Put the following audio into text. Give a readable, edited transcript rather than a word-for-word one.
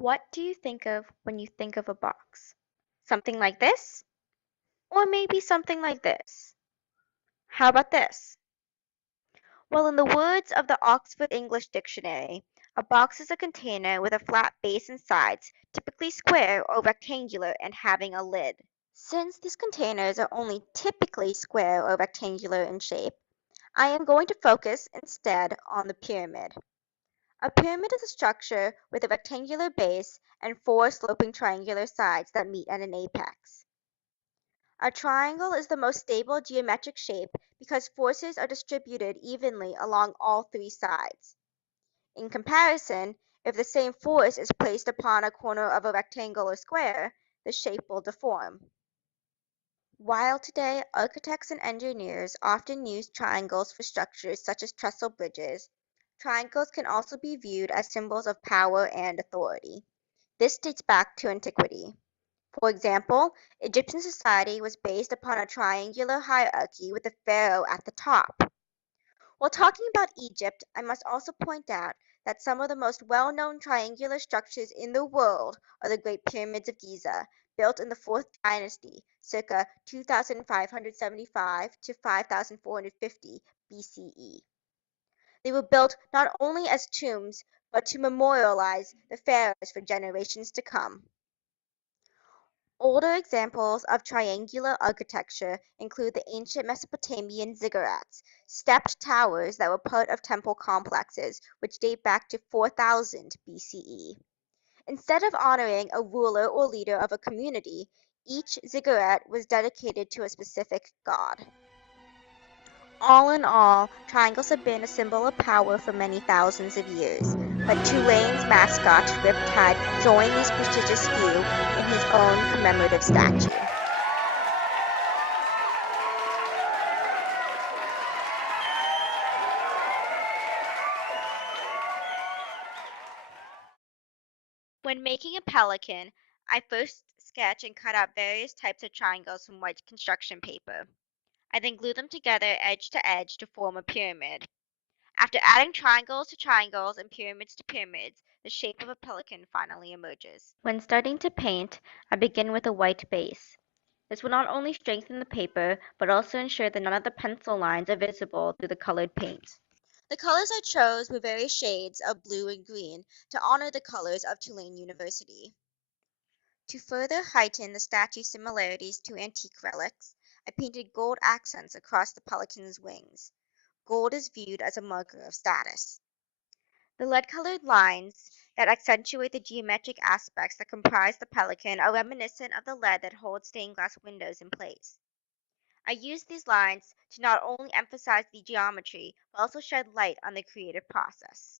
What do you think of when you think of a box? Something like this? Or maybe something like this? How about this? Well, in the words of the Oxford English Dictionary, a box is a container with a flat base and sides, typically square or rectangular and having a lid. Since these containers are only typically square or rectangular in shape, I am going to focus instead on the pyramid. A pyramid is a structure with a rectangular base and four sloping triangular sides that meet at an apex. A triangle is the most stable geometric shape because forces are distributed evenly along all three sides. In comparison, if the same force is placed upon a corner of a rectangle or square, the shape will deform. While today architects and engineers often use triangles for structures such as trestle bridges, triangles can also be viewed as symbols of power and authority. This dates back to antiquity. For example, Egyptian society was based upon a triangular hierarchy with the pharaoh at the top. While talking about Egypt, I must also point out that some of the most well-known triangular structures in the world are the Great Pyramids of Giza, built in the 4th dynasty, circa 2575 to 5450 BCE. They were built not only as tombs, but to memorialize the pharaohs for generations to come. Older examples of triangular architecture include the ancient Mesopotamian ziggurats, stepped towers that were part of temple complexes, which date back to 4000 BCE. Instead of honoring a ruler or leader of a community, each ziggurat was dedicated to a specific god. All in all, triangles have been a symbol of power for many thousands of years, but Tulane's mascot, Riptide, joined these prestigious few in his own commemorative statue. When making a pelican, I first sketch and cut out various types of triangles from white construction paper. I then glue them together edge to edge to form a pyramid. After adding triangles to triangles and pyramids to pyramids, the shape of a pelican finally emerges. When starting to paint, I begin with a white base. This will not only strengthen the paper, but also ensure that none of the pencil lines are visible through the colored paint. The colors I chose were various shades of blue and green to honor the colors of Tulane University. To further heighten the statue's similarities to antique relics, I painted gold accents across the pelican's wings. Gold is viewed as a marker of status. The lead-colored lines that accentuate the geometric aspects that comprise the pelican are reminiscent of the lead that holds stained glass windows in place. I use these lines to not only emphasize the geometry, but also shed light on the creative process.